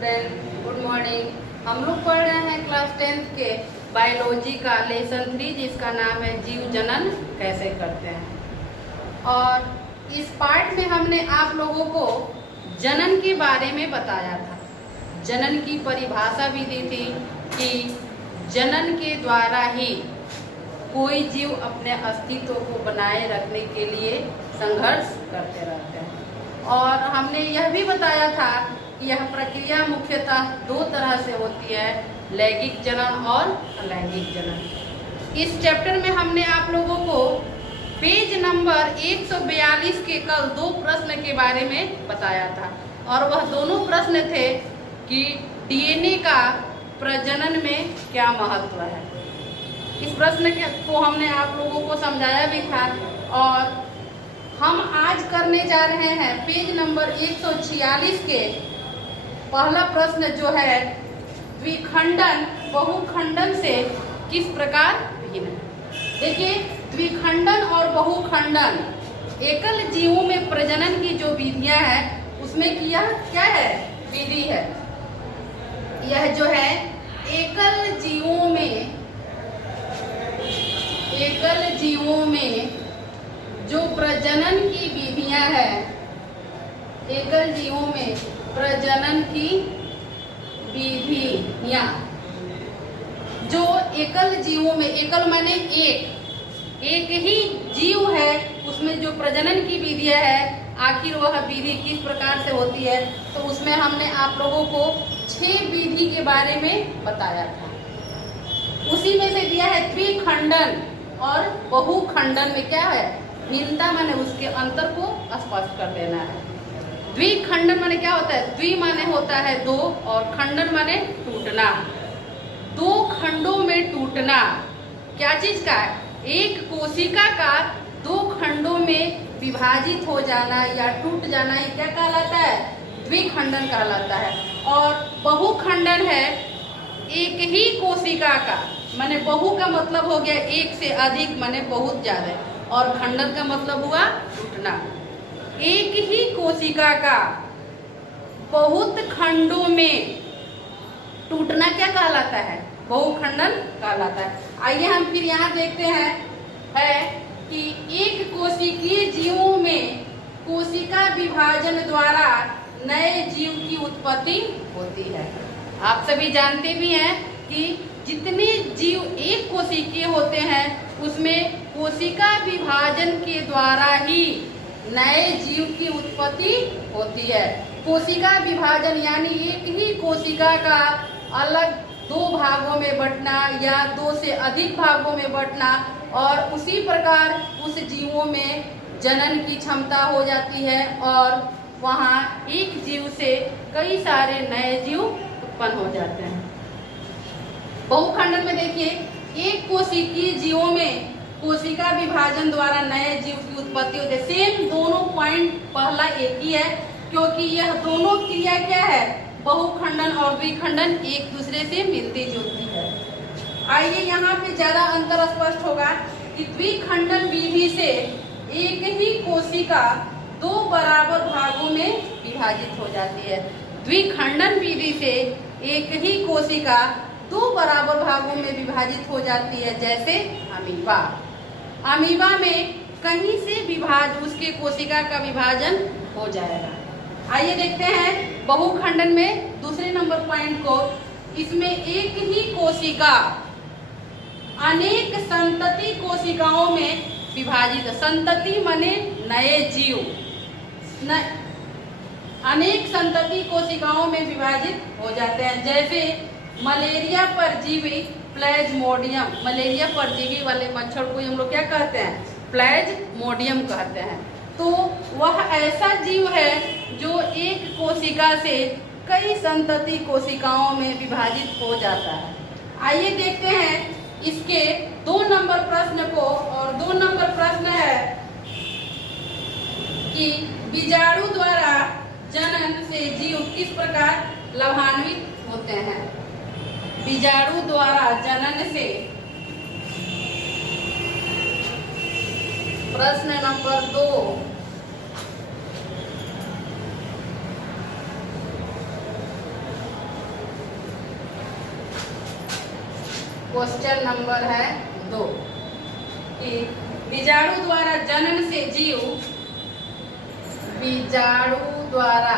Student, good morning. हम लोग पढ़ रहे हैं क्लास 10th के बायोलॉजी का लेसन 3, जिसका नाम है जीव जनन कैसे करते हैं। और इस पार्ट में हमने आप लोगों को जनन के बारे में बताया था। जनन की परिभाषा भी दी थी कि जनन के द्वारा ही कोई जीव अपने अस्तित्व को बनाए रखने के लिए संघर्ष करते रहते हैं। और हमने यह भी बताया था कि यह प्रक्रिया मुख्यतः दो तरह से होती है, लैंगिक जनन और अलैंगिक जनन। इस चैप्टर में हमने आप लोगों को पेज नंबर 142 के कल 2 प्रश्न के बारे में बताया था। और वह दोनों प्रश्न थे कि डीएनए का प्रजनन में क्या महत्व है। इस प्रश्न को हमने आप लोगों को समझाया भी था। और हम आज करने जा रहे हैं पेज नंबर 146 के पहला प्रश्न जो है, द्विखंडन बहुखंडन से किस प्रकार भिन्न है। देखिए, द्विखंडन और बहुखंडन एकल जीवों में प्रजनन की जो विधियां हैं उसमें किया क्या है, विधि है। यह जो है एकल जीवों में जो प्रजनन की विधियां हैं, एकल जीवों में प्रजनन की विधियां, जो एकल जीवों में, एकल माने एक ही जीव है, उसमें जो प्रजनन की विधियां है, आखिर वह विधि किस प्रकार से होती है। तो उसमें हमने आप लोगों को 6 विधि के बारे में बताया था। उसी में से दिया है द्विखंडन और बहुखंडन में क्या है, भिन्नता माने उसके अंतर को स्पष्ट कर देना है। द्विखंडन माने क्या होता है, द्वि माने होता है 2 और खंडन माने टूटना। 2 खंडों में टूटना क्या चीज का है, एक कोशिका का 2 खंडों में विभाजित हो जाना या टूट जाना, ये क्या कहलाता है, द्विखंडन कहलाता है। और बहुखंडन है एक ही कोशिका का, माने बहु का मतलब हो गया एक से अधिक, माने बहुत ज्यादा, और खंडन का मतलब हुआ टूटना। एक ही कोशिका का बहुत खंडों में टूटना क्या कहलाता है, बहुखंडन कहलाता है। आइए हम फिर यहाँ देखते हैं है कि एक कोशिकीय जीवों में कोशिका विभाजन द्वारा नए जीव की उत्पत्ति होती है। आप सभी जानते भी हैं कि जितने जीव एक कोशिकीय होते हैं उसमें कोशिका विभाजन के द्वारा ही नए जीव की उत्पत्ति होती है। कोशिका विभाजन यानी एक ही कोशिका का अलग 2 भागों में बंटना या 2 से अधिक भागों में बंटना, और उसी प्रकार उस जीवों में जनन की क्षमता हो जाती है और वहाँ एक जीव से कई सारे नए जीव उत्पन्न हो जाते हैं। बहुखंडन में देखिए, एक कोशिकीय जीवों में कोशिका विभाजन द्वारा नए जीव की उत्पत्ति होती है। सेम दोनों पॉइंट पहला एक ही है, क्योंकि यह दोनों क्रिया क्या है, बहुखंडन और द्विखंडन एक दूसरे से मिलती जुलती है। आइए यहाँ पे ज्यादा अंतर स्पष्ट होगा कि द्विखंडन विधि से एक ही कोशिका 2 बराबर भागों में विभाजित हो जाती है। द्विखंडन विधि से एक ही कोशिका 2 बराबर भागों में विभाजित हो जाती है, जैसे अमीबा में कहीं से उसके कोशिका का विभाजन हो जाएगा। आइए देखते हैं बहुखंडन में दूसरे नंबर पॉइंट को। इसमें एक ही कोशिका अनेक संतति कोशिकाओं में विभाजित, संतति माने नए जीव, अनेक संतति कोशिकाओं में विभाजित हो जाते हैं। जैसे मलेरिया परजीवी प्लेज्मोडियम, मलेरिया परजीवी वाले मच्छर को हम लोग क्या कहते हैं, प्लेज्मोडियम कहते हैं। तो वह ऐसा जीव है जो एक कोशिका से कई संतति कोशिकाओं में विभाजित हो जाता है। आइए देखते हैं इसके 2 नंबर प्रश्न को। और 2 नंबर प्रश्न है कि बीजाणु द्वारा जनन से जीव किस प्रकार लाभान्वित होते हैं। बीजाणु द्वारा जनन से, प्रश्न नंबर 2, क्वेश्चन नंबर है 2 कि बीजाणु द्वारा जनन से जीव, बीजाणु द्वारा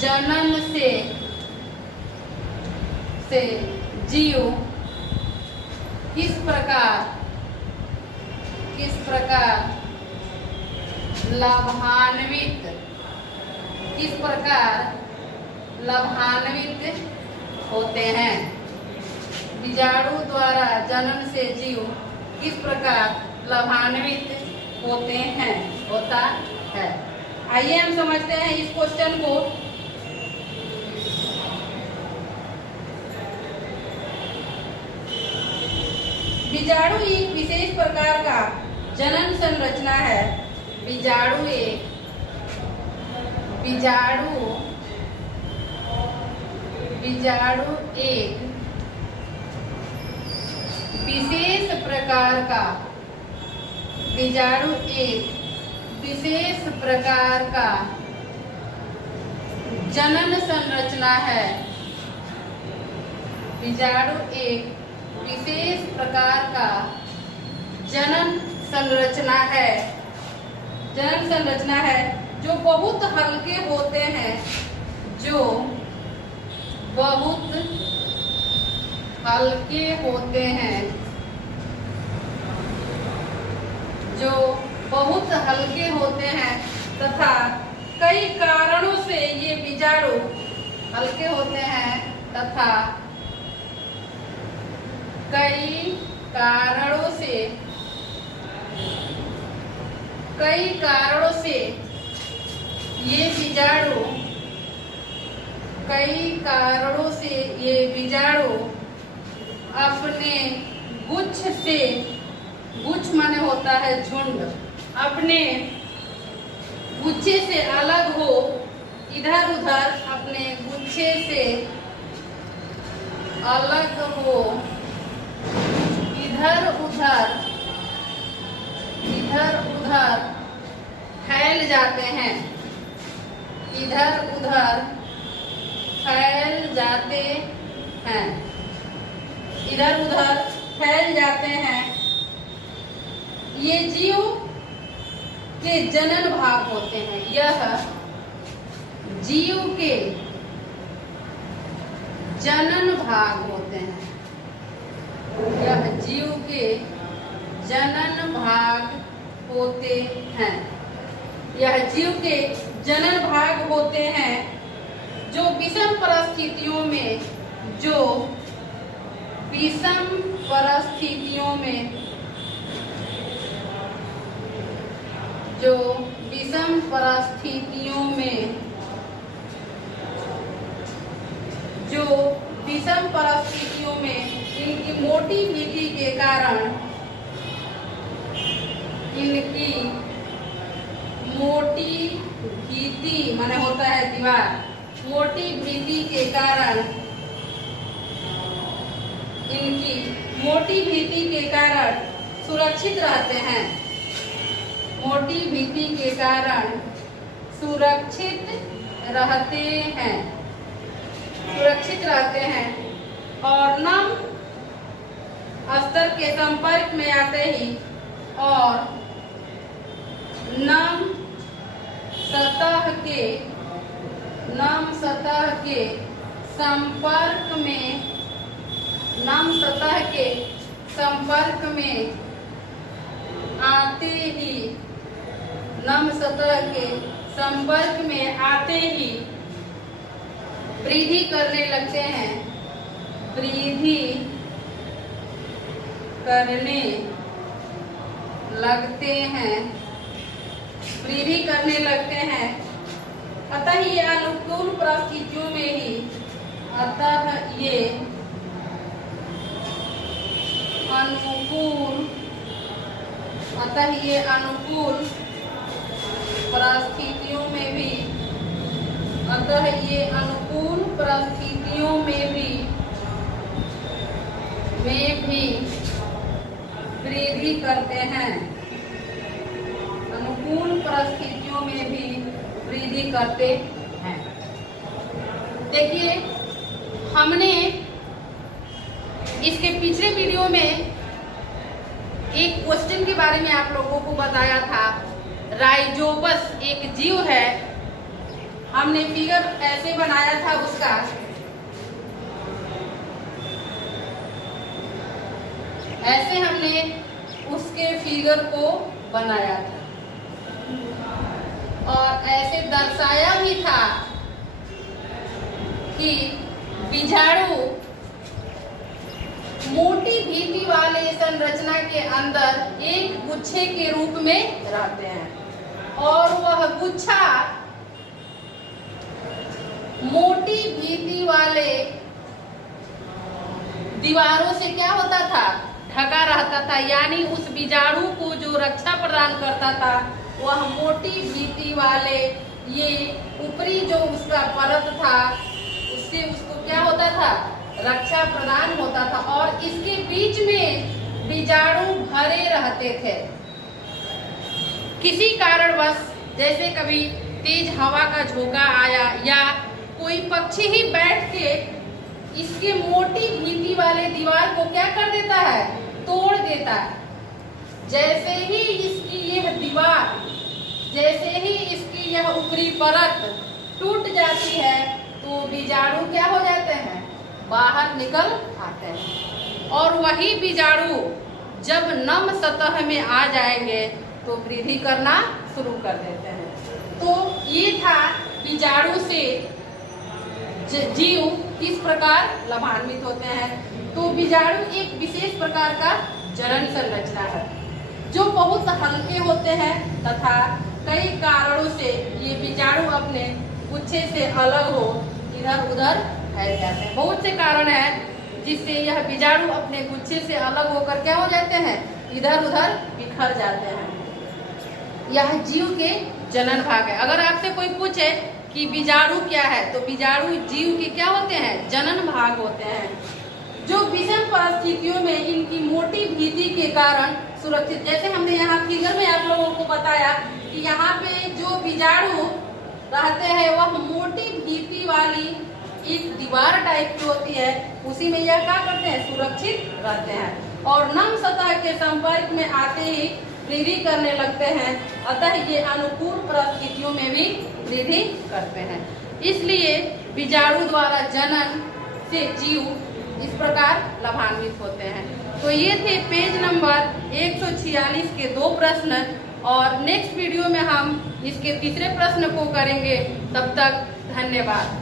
जनन से जीव किस प्रकार लाभान्वित होते हैं। बीजाणु द्वारा जनन से जीव किस प्रकार लाभान्वित होता है। आइए हम समझते हैं इस क्वेश्चन को। बीजाणु एक विशेष प्रकार का जनन संरचना है। बीजाणु एक विशेष प्रकार का जनन संरचना है। बीजाणु एक विशेष प्रकार का जनन संरचना है जो बहुत हल्के होते हैं, तथा कई कारणों से ये बीजाणु हल्के होते हैं तथा कई कारणों से ये बीजाणु अपने गुच्छ माने होता है झुंड, अपने गुच्छे से अलग हो इधर उधर फैल जाते हैं। ये जीव के जनन भाग होते हैं। यह जीव के जनन भाग होते हैं। जो विषम परिस्थितियों में इनकी मोटी विधि के कारण माने होता है दीवार, मोटी विधि के कारण सुरक्षित रहते हैं। और नम स्तर के संपर्क में आते ही नम सतह के संपर्क में आते ही वृद्धि करने लगते हैं। अतः ये अनुकूल परिस्थितियों में ही भी वृद्धि करते हैं। अनुकूल परिस्थितियों में भी वृद्धि करते हैं। देखिए, हमने इसके पिछले वीडियो में एक क्वेश्चन के बारे में आप लोगों को बताया था। राइजोपस एक जीव है, हमने फिगर ऐसे बनाया था उसका। ऐसे हमने उसके फिगर को बनाया था और ऐसे दर्शाया भी था कि बीजाणु मोटी भीति वाले संरचना के अंदर एक गुच्छे के रूप में रहते हैं और वह गुच्छा मोटी भीति वाले दीवारों से क्या होता था, ढका रहता था। यानी उस बीजाणु को जो रक्षा प्रदान करता था वह मोटी भीति वाले ये ऊपरी जो उसका परत था उससे उसको क्या होता था, रक्षा प्रदान होता था। और इसके बीच में बीजाणु भरे रहते थे। किसी कारणवश जैसे कभी तेज हवा का झोंका आया या कोई पक्षी ही बैठ के इसके मोटी भीति वाले दीवार को क्या कर देता है, तोड़ देता है। जैसे ही इसकी यह दीवार, जैसे ही इसकी यह ऊपरी परत टूट जाती है तो बीजाणु क्या हो जाते हैं, बाहर निकल आते हैं। और वही बीजाणु जब नम सतह में आ जाएंगे तो वृद्धि करना शुरू कर देते हैं। तो ये था बीजाणु से जीव किस प्रकार लाभान्वित होते हैं। तो बीजाणु एक विशेष प्रकार का जनन संरचना है जो बहुत हल्के होते हैं तथा कई कारणों से ये बीजाणु अपने गुच्छे से अलग हो इधर उधर फैल जाते हैं। बहुत से कारण हैं जिससे यह बीजाणु अपने गुच्छे से अलग होकर क्या हो जाते हैं, इधर उधर बिखर जाते हैं। यह जीव के जनन भाग है। अगर आपसे कोई पूछे कि बीजाणु क्या है तो बीजाणु जीव के क्या होते हैं, जनन भाग होते हैं जो विषम परिस्थितियों में इनकी मोटी भीति के कारण सुरक्षित। जैसे हमने यहाँ फिगर में आप लोगों को बताया कि यहाँ पे जो बीजाणु रहते हैं वह मोटी भीति वाली एक दीवार टाइप की होती है, उसी में यह क्या करते हैं, सुरक्षित रहते हैं और नम सतह के संपर्क में आते ही वृद्धि करने लगते हैं। अतः ये अनुकूल परिस्थितियों में भी वृद्धि करते हैं। इसलिए बीजाणु द्वारा जनन से जीव इस प्रकार लाभान्वित होते हैं। तो ये थे पेज नंबर 146 के 2 प्रश्न और नेक्स्ट वीडियो में हम इसके तीसरे प्रश्न को करेंगे। तब तक धन्यवाद।